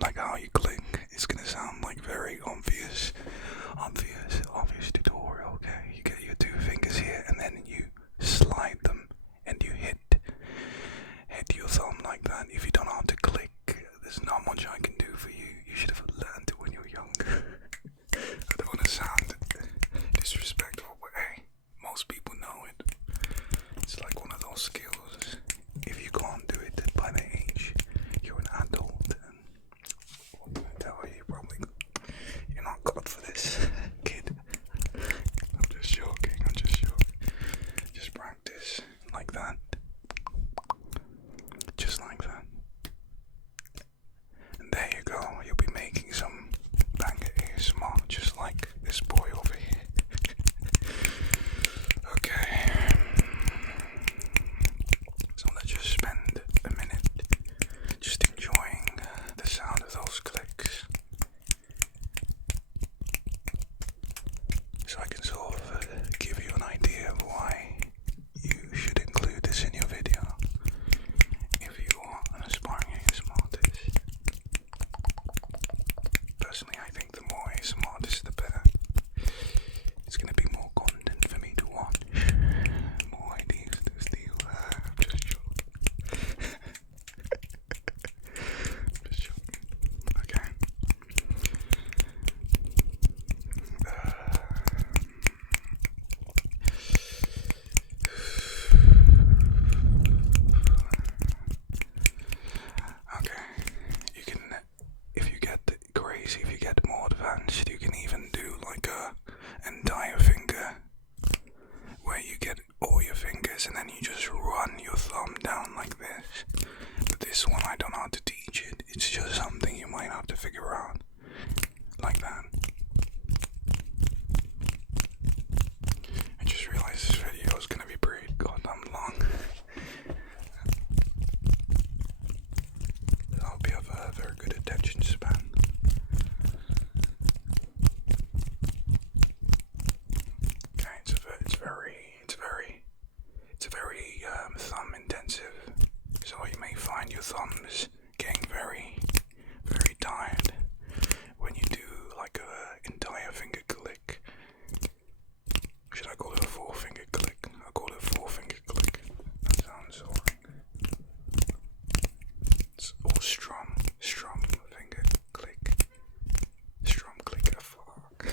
like how you click. It's gonna sound like very obvious tutorial. Okay, you get your two fingers here, and then you slide them, and you hit your thumb like that. If you don't know how to click, there's not much I can do for you. You should have learned it when you were younger. I don't want to sound disrespectful, but hey, most people know it. It's like one of those skills. If you can't do it by the age you're an adult, then what can I tell you? You're not cut for this, kid. I'm just joking. Just practice like that. Just like that. And there you go. You'll be making some banger ASMR, just like this boy over here. Okay. So let's just spend a minute just enjoying the sound of those clicks. So I can sort of give you an idea of why you should include this in your video if you are an aspiring ASMR artist. Personally, I think the more ASMR artists, the better. It's going to be more content for me to watch, more ideas to steal. I'm just joking. Just joking. Okay. Okay, you can, if you get crazy, if you get more advanced, you can even do like a entire finger, where you get all your fingers and then you just run your thumb down like this. But this one, I don't know how to teach it. It's just something you might have to figure out, like that. I just realized this video is gonna be pretty goddamn long. I hope you have a very good attention span. Okay, it's very thumb intensive. So you may find your thumbs getting very, very tired when you do like a entire finger click. Should I call it a 4-finger click? I'll call it a 4-finger click. That sounds alright. It's all strum finger click. Strum click, fuck.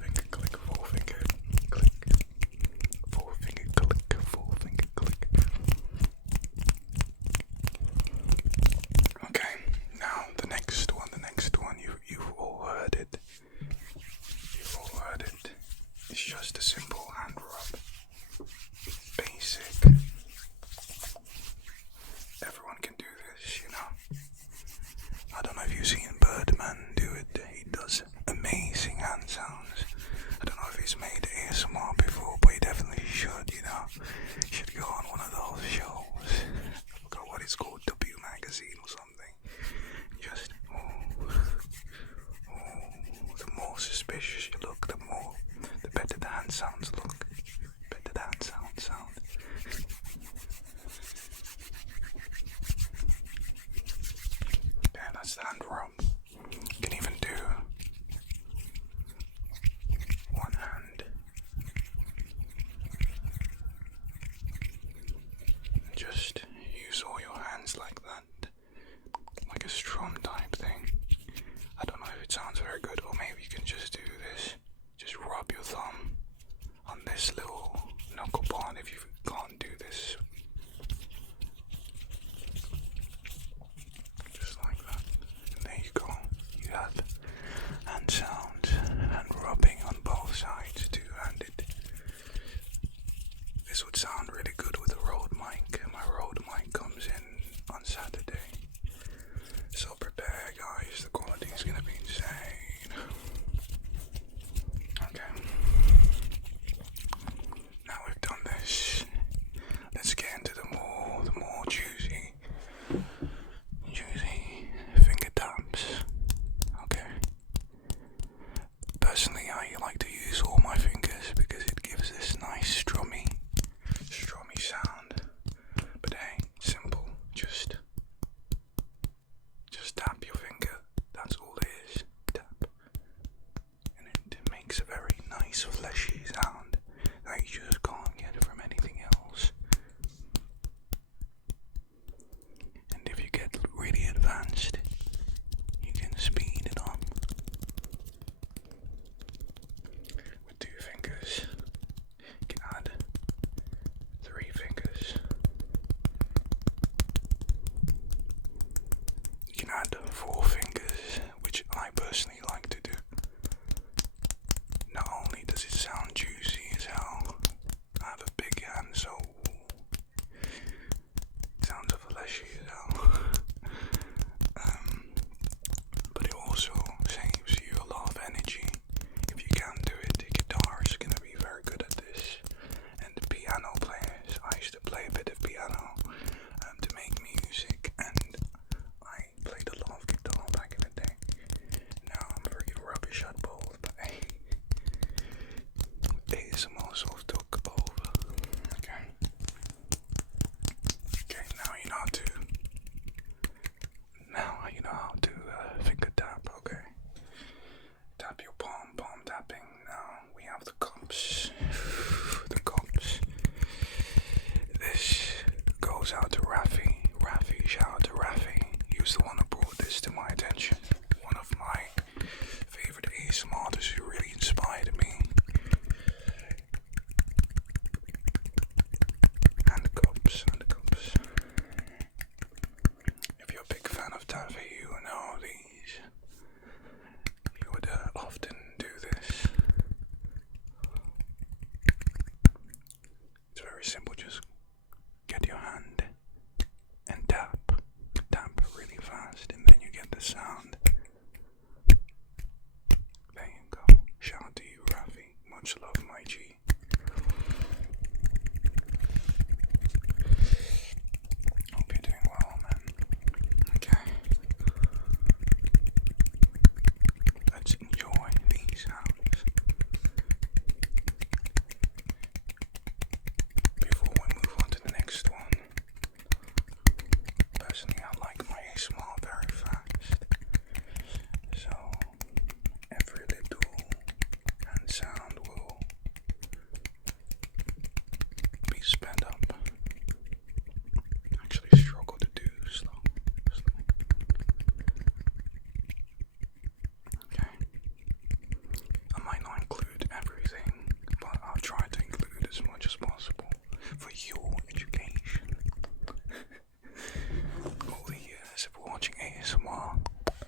Finger click, 4-finger click. 4-finger click, 4-finger click. Okay, now the next one, you've all heard it. It's just a simple hand rub. Basic. Everyone can do this, you know. I don't know if you've seen Birdman do it. He does amazing hand sounds. I don't know if he's made ASMR before, but he definitely should, you know. He should go on one of those shows. I forgot what it's called, W Magazine or something. Just, the more suspicious you look, the better the hand sounds look. Better the hand sound. Yeah, that's the hand rub. You can even do one hand. Just use all your hands like that. Like a strum type thing. I don't know if it sounds very good, or maybe you can just do this. Just rub your thumb on this little knuckle part if you can't do this. Just like that. And there you go. watching ASMR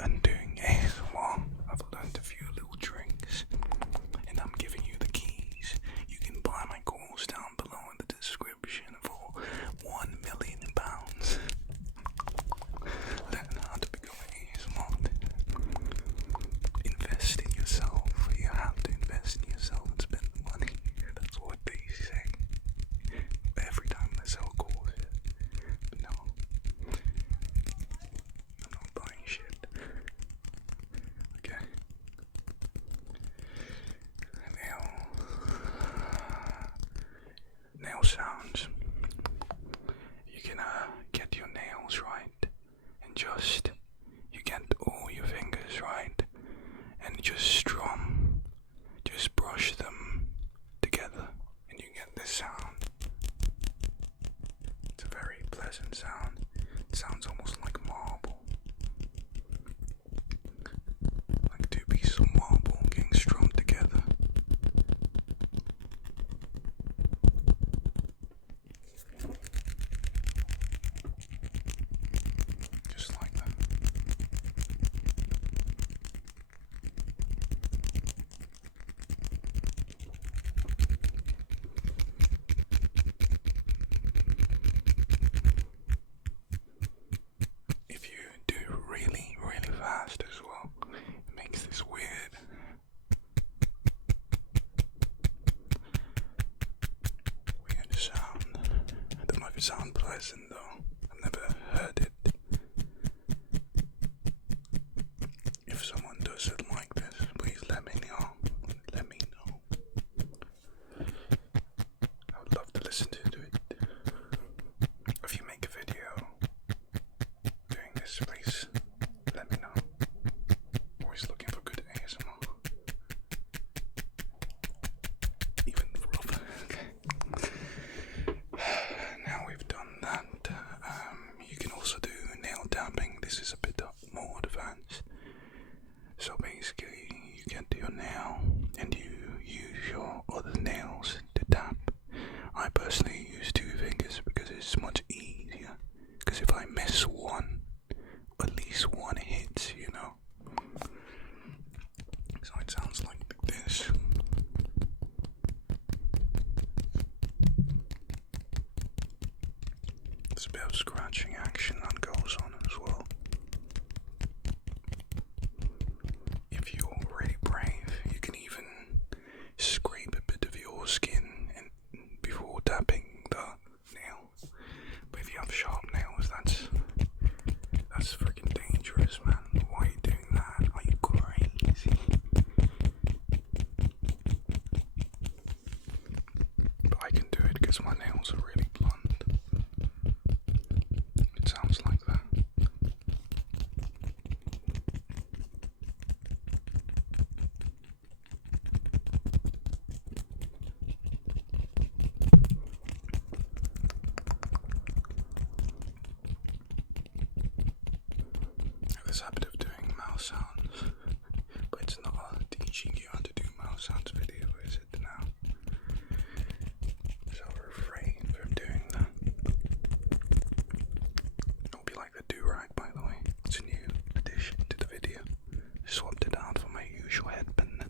and doing ASMR, I've learned a few little tricks, and I'm giving you the keys. You can buy my course down below in the description for £1,000,000. Learn how to become an ASMR. Invest in yourself. You have to invest in yourself and spend the money. That's what they say every time they sell courses. But no, I'm not buying shit. Okay. Nail sounds. You can get your nails right, and just you get all your fingers right, and just strum, just brush them together, and you get this sound. It's a very pleasant sound. It sounds almost like marble, like two pieces of marble getting strummed together. Just like that. If you do really, really fast as well, it makes this weird sound. I don't know if it sounds pleasant though. I've never heard it. If someone does it like this, please let me know. Let me know. I would love to listen to it. If you make a video doing this, please let me know. Always looking for good ASMR. Even rough. Okay. Now we've done that, you can also do nail tapping. This is a bit more advanced. So basically, you get your nail and you use your other nails to tap. I personally use 2 fingers because it's much easier. Because if I miss one, at least one hits, you know. So it sounds like this. There's a bit of scratching action that goes on as well. If you're really brave, you can even scrape a bit of your skin and before tapping the nail. But if you have sharp nails, that's freaking dangerous, man. Why are you doing that? Are you crazy? But I can do it because my nails are really blunt. It sounds like that. I have this habit of doing mouse sounds, but it's not teaching you how to do mouse sounds video, is it now? So refrain from doing that. It'll be like the do-rag, by the way. It's a new addition to the video. Swapped it out for my usual headband.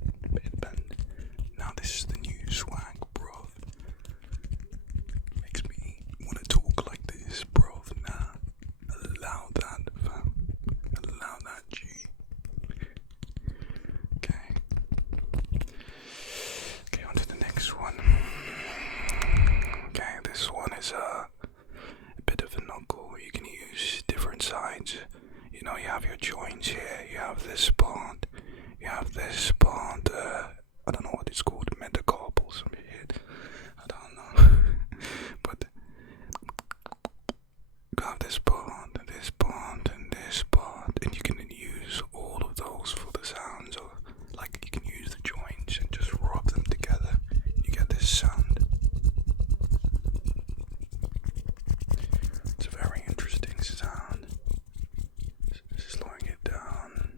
Now this is the new swag, bruv. Makes me wanna talk like this, bruv. Nah, allow that, fam. Allow that, G. Okay. Okay, on to the next one. Okay, this one is a bit of a knuckle. You can use different sides. You know, you have your joints here, you have this part, you have this part, I don't know what it's called, metacarpal or some shit. I don't know. But you have this part, and this part, and this part, and you can use all of those for the sounds, or like you can use the joints and just rub them together. You get this sound. It's a very interesting sound. Slowing it down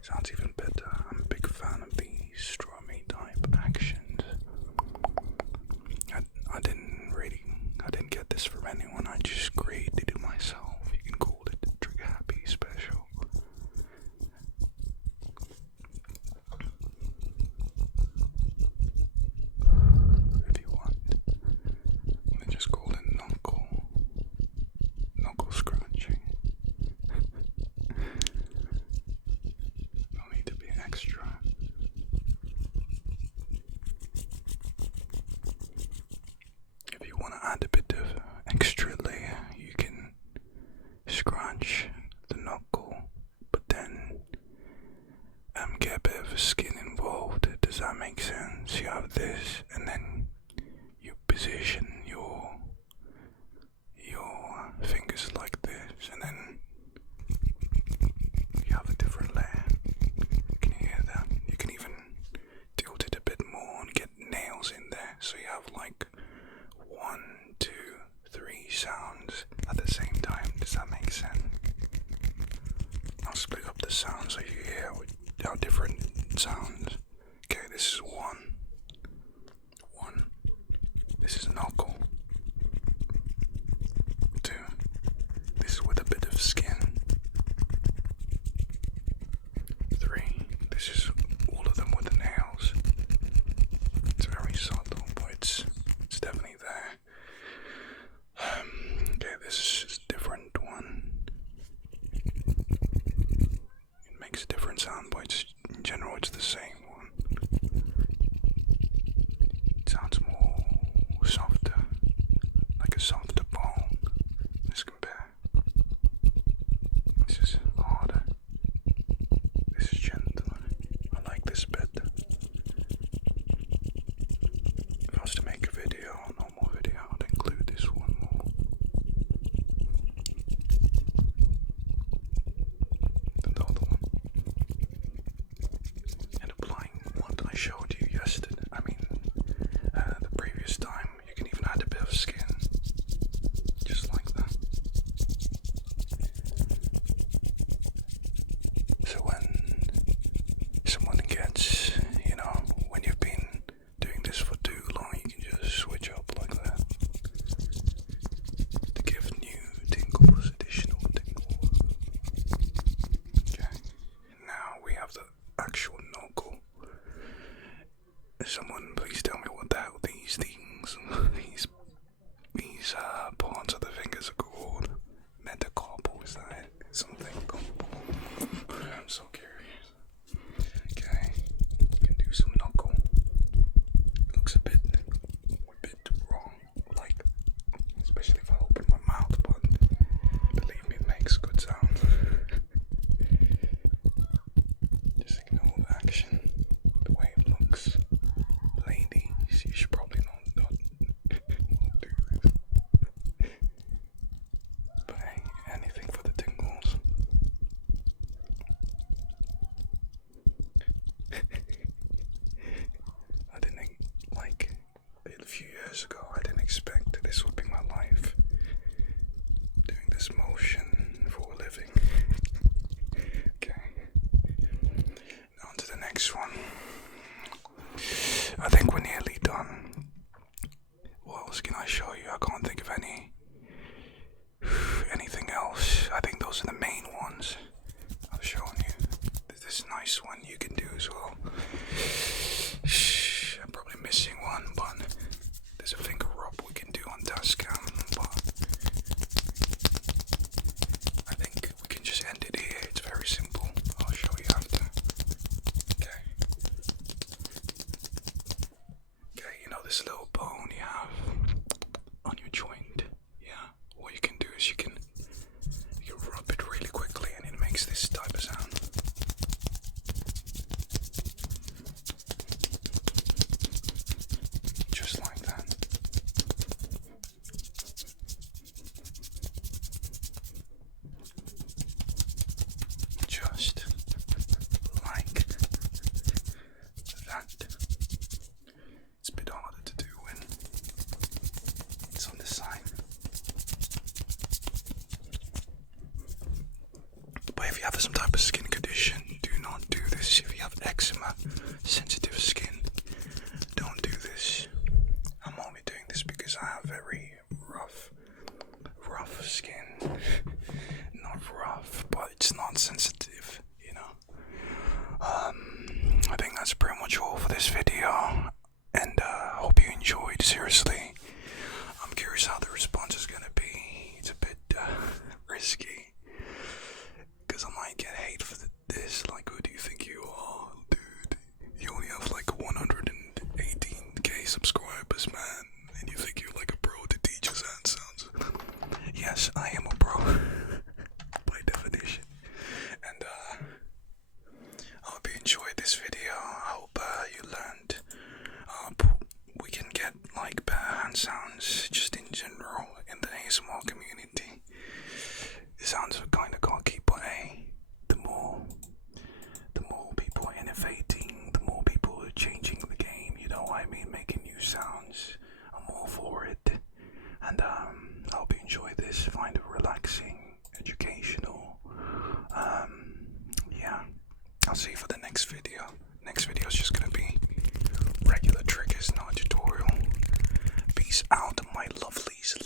sounds even better. I'm a big fan of these strummy type actions. sounds at the same time. Does that make sense? I'll split up the sounds so you hear how different sounds. Okay, this is one. This is Knuckle. 2. This is with a bit of skin. 3. This is all of them with the nails. It's very subtle, but it's definitely there. Okay, this is a different one. It makes a different sound, but in general it's the same one. It sounds more softer, like a softer bone. Let's compare. This is harder. This is gentler. I like this better. If I was to make a video, a normal video, I'd include this one more than the other one. And applying what I showed you yesterday, the previous time, you can even add a bit of skin, just like that. So when someone gets, when you've been doing this for too long, you can just switch up like that to give new tingles, additional tingles. Okay, now we have the actual Knuckle. Someone please tell me what the hell these things, these parts of the fingers are called. Metacarpal, is that it? Something carpal. I'm so curious. Okay, can do some Knuckle. Looks a bit wrong, like, especially if I open my mouth, but believe me, it makes good sound. Just ignore the action, the way it looks. Ladies, you should probably not do this. But hey, anything for the tingles. I didn't, a few years ago, I didn't expect this would be my life. Doing this motion for a living. Okay. Now on to the next one. I think we're nearly done. What else can I show you? I can't think of anything else. I think those are the main ones I've shown you. There's this nice one you can do as well. I'm probably missing one, but there's a finger rub we can do on Tascam, but I think we can just end it here. It's very simple. I'll show you after. Okay. Okay, this little bone you have on your joint. Yeah. What you can do is you can rub it really quickly and it makes this type of sound. Just like that. Just like that. It's a bit harder to do when it's on the side. But if you have some type of skin condition, do not do this. If you have eczema, sensitive skin, don't do this. I'm only doing this because I have very rough skin. Not rough, but it's not sensitive, I think that's pretty much all for this video, and hope you enjoyed. Seriously, I'm curious how the response is gonna be. It's a bit risky, because I might get hate for this. Like, who do you think you are, dude? You only have like 118k subscribers, man, and you think you're like a pro to teach us hand sounds. Yes, I am a pro, by definition. And I hope you enjoyed this video. I hope you learned. We can get like better hand sounds just in general in the ASMR community. The sounds are kind of cocky, but hey, the more people are innovating, the more people are changing the game. You know what I mean? Making new sounds. I'm all for it. And I hope you enjoyed. enjoy this, find it relaxing, educational. Yeah, I'll see you for the next video. Next video is just gonna be regular triggers, not a tutorial. Peace out, my lovelies,